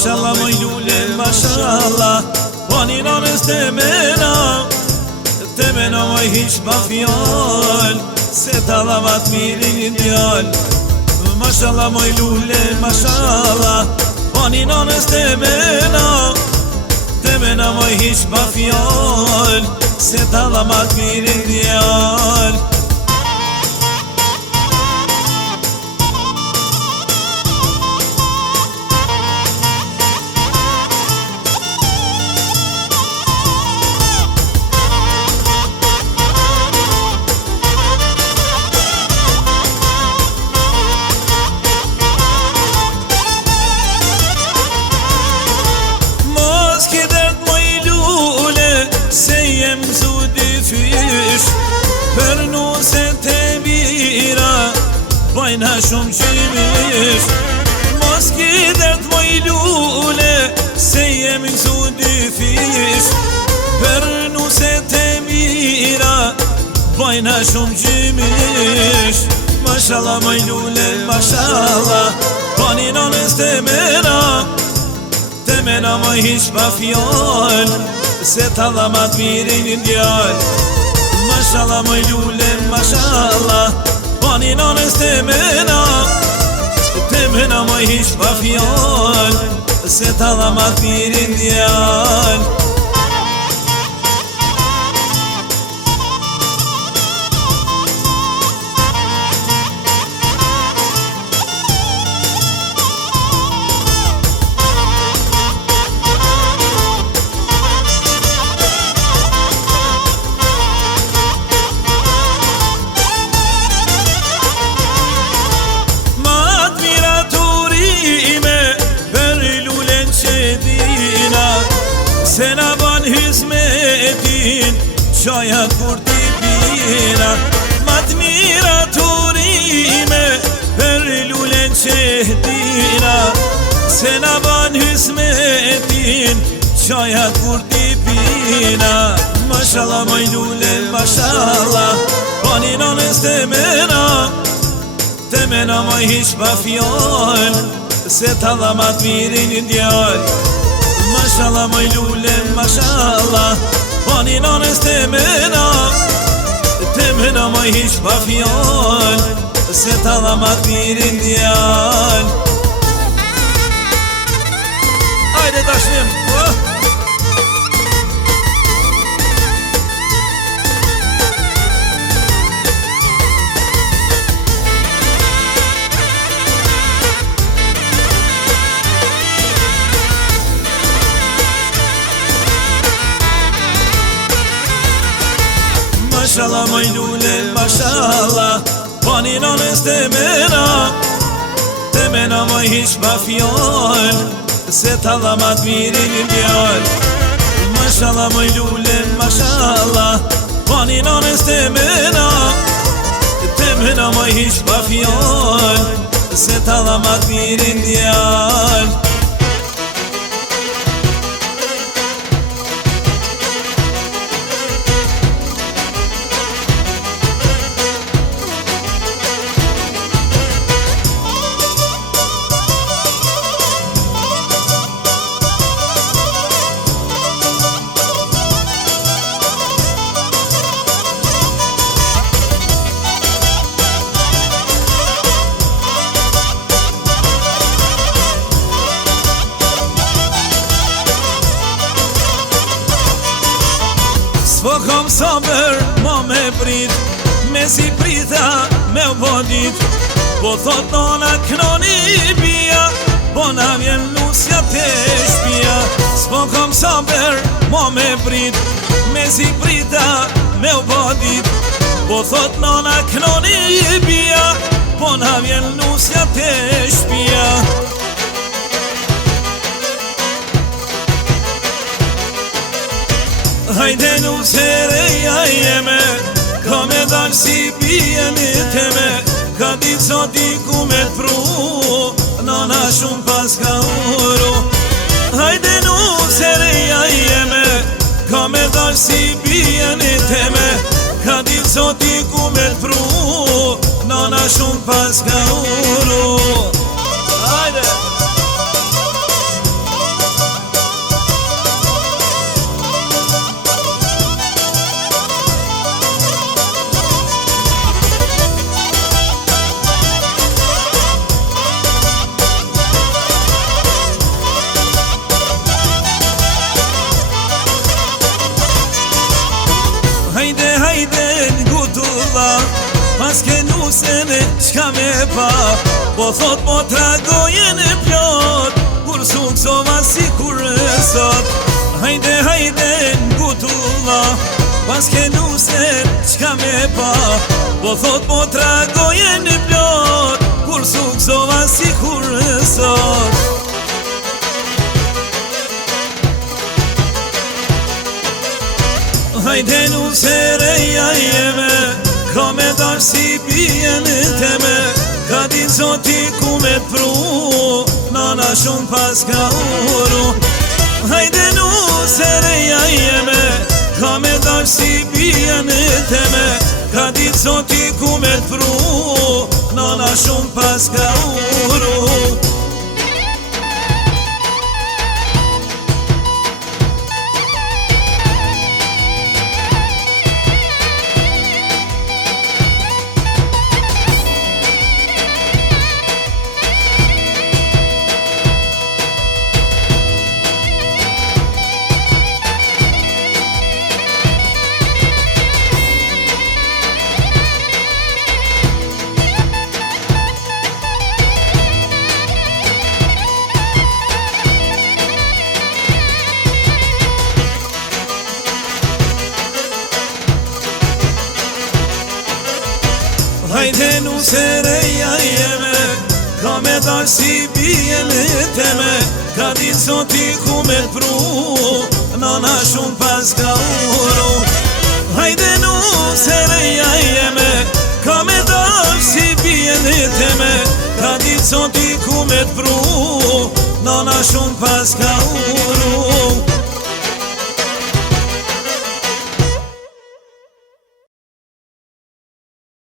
Mashallah moj lule, mashallah Pani nanës Te mena moj hiq pa fjall Se ta dhavat mirin djall Mashallah moj lule, mashallah Pani nanës te mena moj hiq pa fjall Se ta dhavat mirin djall Për nuset e mira Bajna shumë qimish Mos ki dert moj lule Se jem gëzu dy fish Për nuset e mira Bajna shumë qimish Mashallah moj lule, mashallah Pani nanës te mena moj hiq pa fjall Se ta dhamat mirin djall Mashallah moj lule, mashallah Pani nanës te mena moj hiq pa fjall Se ta dhamat mirin djall Se na ban hizmetin Qajat kur t'i pina Ma t'mira t'urime Për lulen qehdina Se na ban hizmetin Qajat kur t'i pina Mashallah moj lulen, mashallah Pani nanës te mena moj hiq pa fjall Se ta dhamat mirin djall Mashallah moj lule, mashallah Pani nanës te mena moj hiq pa fjall Se ta dhamat mirin djall Ajde tashnim Mashallah moj lule, mashallah Pani nanës te mena moj hiq pa fjall Se ta dhamat mirin djall Mashallah moj lule, mashallah Pani nanës te mena moj hiq pa fjall Se ta dhamat mirin djall S'po kom sabër, ma me prit Me si prita, me u bodit Po thot nona knoni bia Po na vjen lusja te shpia S'po kom sabër, ma me prit Me si prita, me u bodit Po thot nona knoni bia Po na vjen lusja te shpia Hajde nusereja jeme Ka me dalë si bijeni teme Ka ditë zoti ku me t'pru Nana shumë pas ka uru Hajde nusereja jeme Ka me dalë si bijeni teme Ka ditë zoti ku me t'pru Nana shumë pas ka uru Hajde nusene qka me pa, po thot po tragojen e plot, kur suksova si kur sot. Hajde, hajde n'gutulla, pas ke nusen qka me pa, po thot po tragojen e plot, kur suksova si kur sot. Hajde nusereja jeme, ka me dash si pijen teme, ka din zoti ku me t'pru, nana shumë pas ka uru. Hajde nusereja jeme, ka me dash si pijen teme, ka din zoti ku me t'pru, nana shumë pas ka uru. Hajde nusereja jeme, ka me dash si pijen teme, ka din zoti ku me t'pru, nana shumë pas ka uru. Hajde nusereja jeme, ka me dash si pijen teme, ka din zoti ku me t'pru, nana shumë pas ka uru.